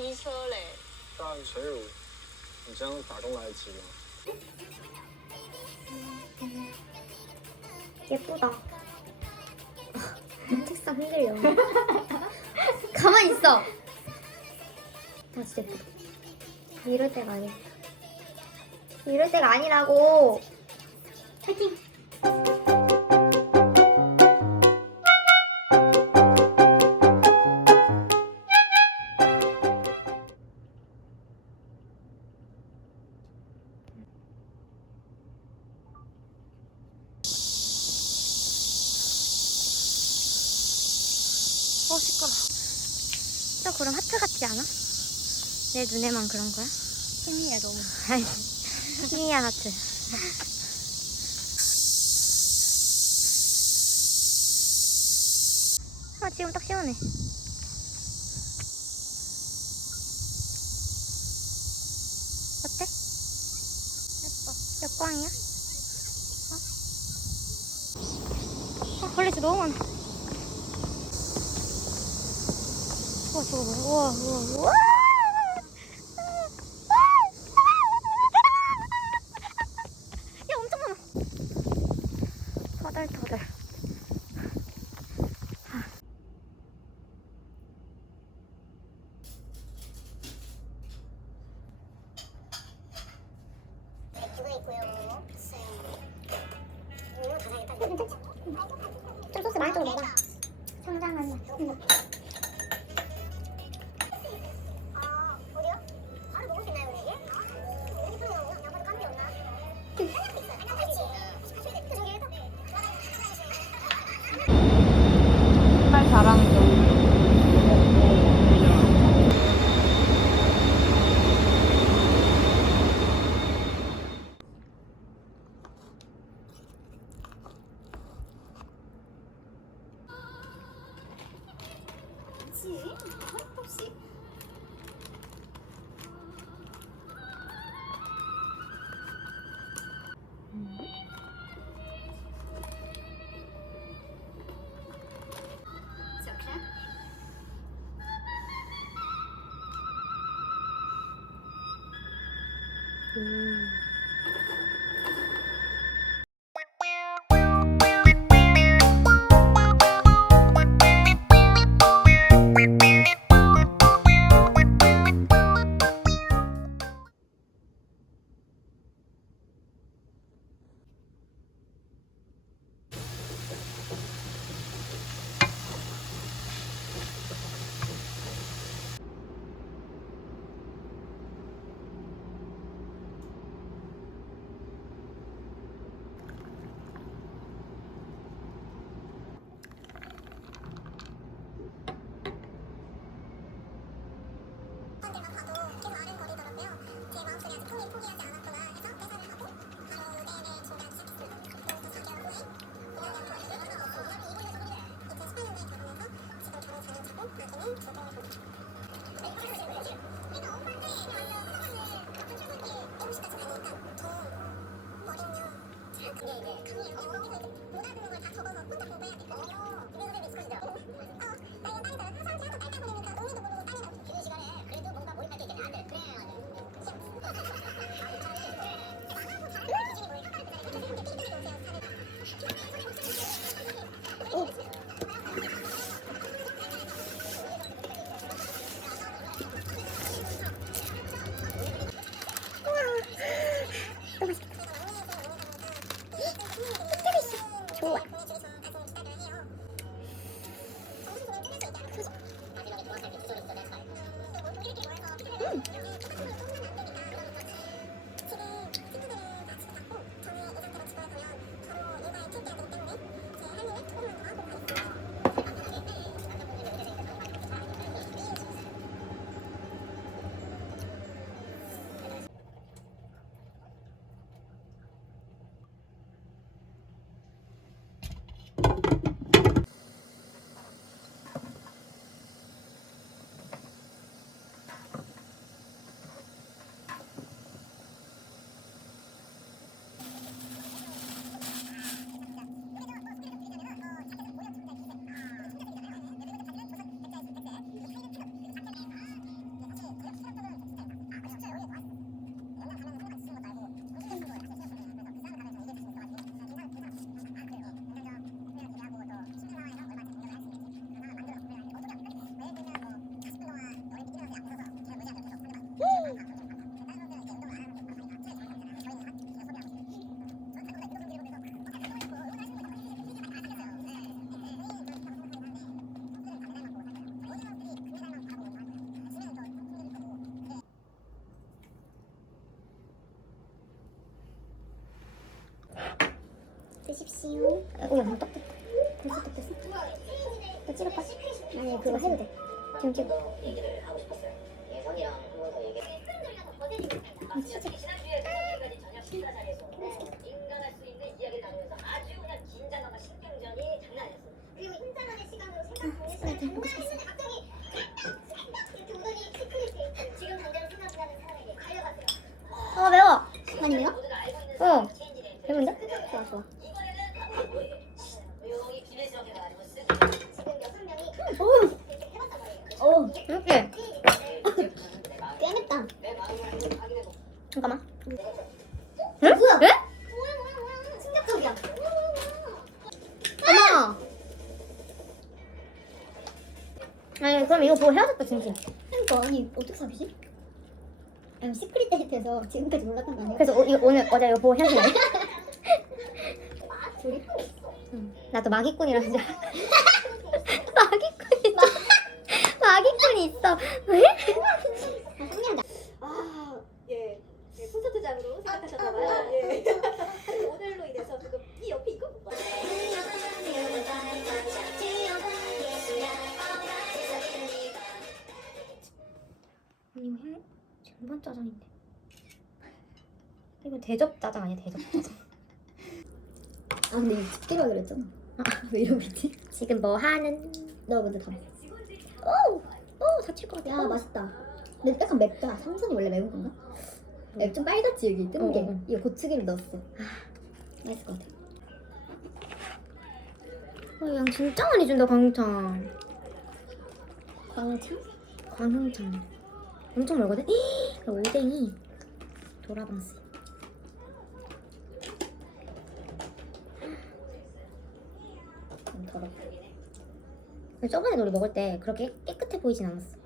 他骑车嘞，对啊，所以我你这样打工来得及吗？ 예쁘다 책상 흔들려 가만히 있어 아 진짜 예쁘다 이럴 때가 아니야 이럴 때가 아니라고 파이팅 내 눈에만 그런 거야? 힘이야 너무. 희미한 하트. 아 지금 딱 시원해. 어때? 예뻐. 몇 광이야? 어? 아 벌레 진짜 너무 많아. 우와 저거 뭐야? 우와 우와 우와. 야 엄청 많아. 터 정말 잘 하 you 갑자기 이렇게 우더니 시크릿 지금 당장 생각나는 사람에게 달려가세요. 어 매워. 많이 매워? 모두가 알고 있는 어. 체인지네. 배운데? 좋아, 좋아. 진심. 그러니까 아니 어떻게 사귀지? 아니 시크릿 데이트에서 지금까지 몰랐던 거 아니야? 그래서 오, 이거 오늘 어제 이거 보고 헤어졌네. 둘이 나도 마기꾼이라서 줄 알았어. 마기꾼이 있어. 마기꾼이 있어. 왜? 아. 아, 예. 예, 콘서트장으로 생각하셨나봐요. 아, 아, 예. 모델로 인해서 지금 이 옆에 이거 전반 짜장인데. 이거 대접 짜장 아니야 대접 짜장. 아 근데 이거 하기로 했잖아. 아, 왜 이러고 있지? 지금 뭐 하는? 너 먼저 다. 오 다칠 것 같아. 야 맛있다. 근데 약간 맵다. 삼선이 원래 매운 건가? 야, 좀 빨갛지 여기 뜬 게. 어, 어, 어. 이거 고추기름 넣었어. 맛있을 것 같아. 어, 양 진짜 많이 준다 광흥창. 광창? 광흥창. 엄청 멀거든. 이 오뎅이 도라방스. 좀 더럽. 저번에 우리 먹을 때 그렇게 깨끗해 보이진 않았어.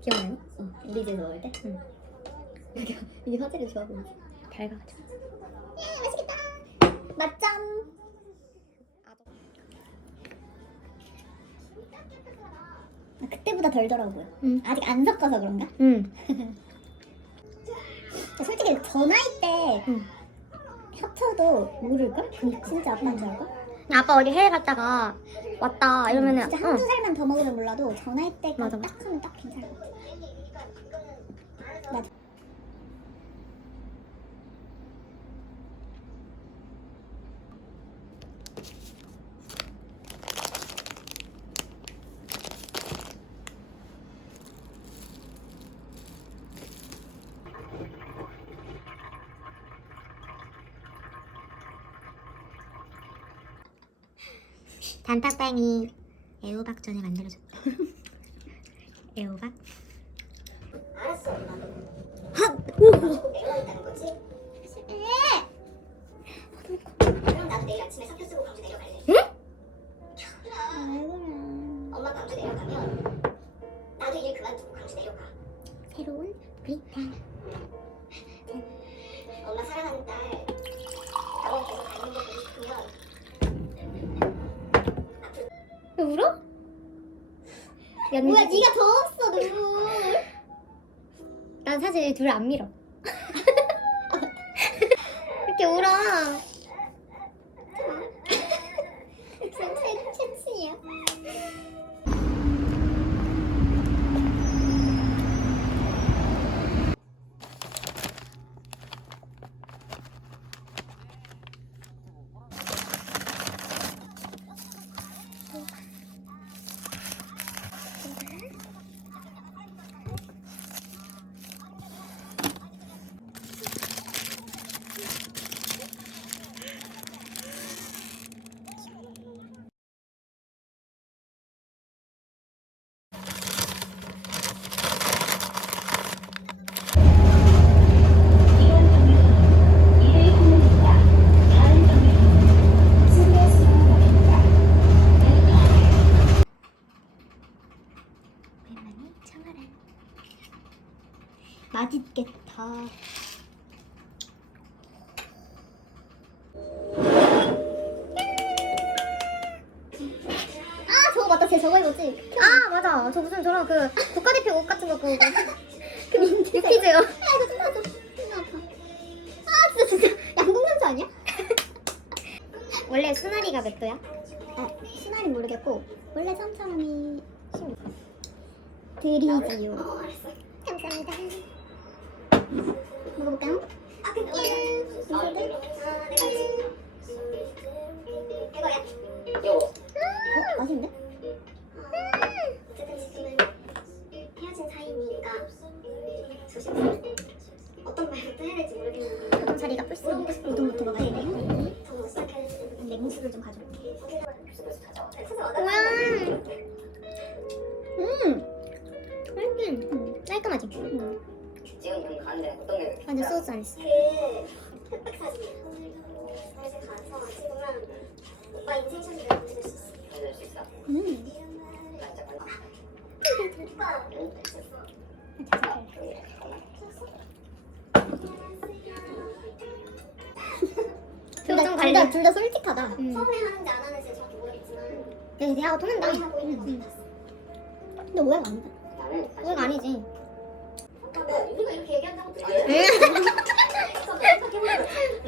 기억나요? 어, 우리 집에서 먹을 때. 응. 이게 화질이 좋아 보이지. 밝아가지고. 예, 맛있겠다. 맛점. 그때보다 덜더라고요. 응. 아직 안 섞어서 그런가? 응. 솔직히 저 나이 때 응. 협쳐도 모를걸? 진짜 아빠인 줄 알걸? 아빠 어디 해외 갔다가 왔다 이러면은 진짜 어. 한두 살만 더 먹으면 몰라도 저 나이 때가 맞아, 딱 하면 딱 괜찮을 것 같아. 단팥빵이 애호박 전에 만들어줬다. 애호박? 알았어, 엄마. 거지? 그럼 나도 내일 아침에 사표 쓰고 광주 내려갈래. 응? 응? 엄마 광주 내려가면 나도 일 그만두고 광주 내려가. 새로운 브리탕. 안 밀어. 이렇게 울어. 최 최친이야. 아. 아 저거 맞다. 쟤 저거 입었지? 아 맞아. 저 무슨 저런 그 국가대표 옷 같은 거 그거. 그 민트 유퀴즈요. 아 이거 좀좀 아파 아 진짜 진짜. 양궁 선수 아니야? 원래 수나리가 몇 도야? 아 수나리 모르겠고 원래 삼사람이 16 드리지요. 감사합니다 먹어볼까요? 아 근데 이거를 아 내가 이거야 요 어? 맛있는데? 어쨌든 지금은 헤어진 사이니까 조심스럽게 어떤 말부터 해야 될지 모르겠는데 어떤 자리가 플스 우동부터 먹어야 되나요? 정말 시작해야 될지 냉수를 좀 가져올게 그래서 찾아와 했어. 그 흑백 사진이야 그래서 가서 찍으면 오빠 인생샷을 보여줄 수 있어 보여줄 수 있어? 음. 오빠 표정 관리. 둘다 솔직하다. 음. 처음에 하는지 안 하는지 정확히 모르겠지만 네, 대화가 통한다. 하고 있는 거 음. 봤어 근데 오해가 아니다. 오해가 아니지. 근데 우리가 이렇게 얘기한다고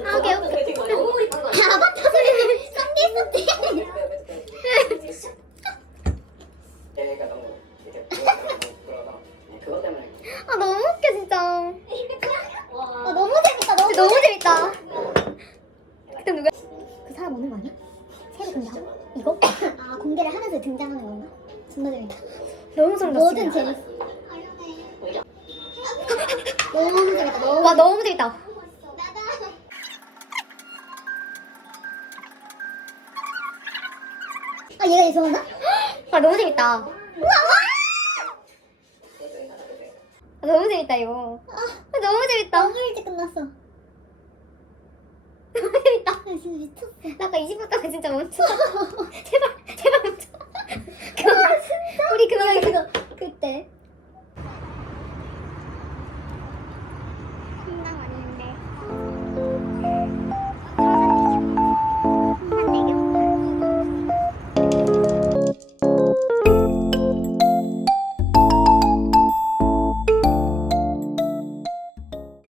아, 오케이, 오케이. 너무 몰입한 거야 아바타 소리. 썸디 썸디. 얘가 너무 이렇게 돌아가. 그것 때문에 아 너무 웃겨 진짜. 아 와 너무 재밌다. 너무 너무 재밌다. 그때 누가? 그 사람 오는 거 아니야? 새로 공개하고? 이거? 아 공개를 하면서 등장하는 건가? 정말 재밌다. 너무 소름 뭐든 재밌어. 너무 재밌다. 너무 와 너무 재밌다. 아 얘가 얘 좋아하나? 아 너무 재밌다. 우와 아, 너무 재밌다 이거. 아 너무 재밌다. 너무 일찍 끝났어. 너무 재밌다. 아 진짜 미쳤어. 나 아까 20분 동안 진짜 멈춰. 제발 제발 멈춰. 그, 우리 그거 그거 그때